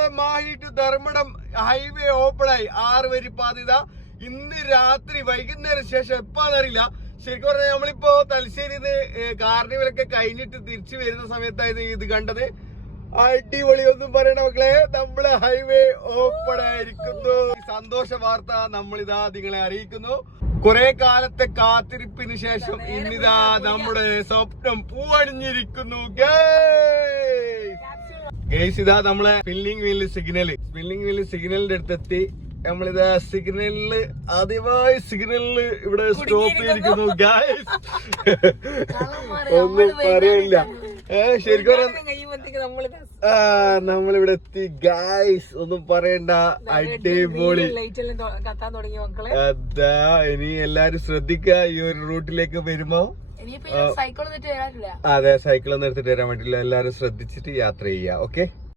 നമ്മളെ Mahe to Dharmadam highway open ആയി 6 വരി പാത. ഇന്ന് രാത്രി വൈകുന്നേരം ശേഷം എപ്പാന്നറിയില്ല. ശരിക്കും പറഞ്ഞാൽ നമ്മളിപ്പോ തലശ്ശേരിന്ന് കാർണിവലൊക്കെ കഴിഞ്ഞിട്ട് തിരിച്ചു വരുന്ന സമയത്തായിരുന്നു ഇത് കണ്ടത്. അടിപൊളി. ഒന്നും പറയണ മക്കളെ, നമ്മളെ ഹൈവേ ഓപ്പൺ ആയിരിക്കുന്നു. സന്തോഷ വാർത്ത നമ്മളിതാ നിങ്ങളെ അറിയിക്കുന്നു. കുറെ കാലത്തെ കാത്തിരിപ്പിന് ശേഷം ഇന്നിതാ നമ്മുടെ സ്വപ്നം പൂവണിഞ്ഞിരിക്കുന്നു. ഗേസ് ഇതാ നമ്മളെ സ്പിന്നിംഗ് വീല് സിഗ്നലിന്റെ അടുത്തെത്തി. നമ്മളിതാ സിഗ്നലില് ആദ്യമായി ഇവിടെ സ്റ്റോപ്പ് ചെയ്തിരിക്കുന്നു. ഗായ്സ് ഒന്നും പറയില്ല. ശരിക്കും നമ്മളിവിടെ എത്തി ഗായ്സ്. ഒന്നും പറയണ്ട, അടിപൊളി. അതാ ഇനി എല്ലാരും ശ്രദ്ധിക്കുക ഈ ഒരു റൂട്ടിലേക്ക് വരുമ്പോ. അതെ, സൈക്കിളൊന്നും എടുത്തിട്ട് വരാൻ പറ്റില്ല. എല്ലാരും ശ്രദ്ധിച്ചിട്ട് യാത്ര ചെയ്യാം. ഓക്കെ.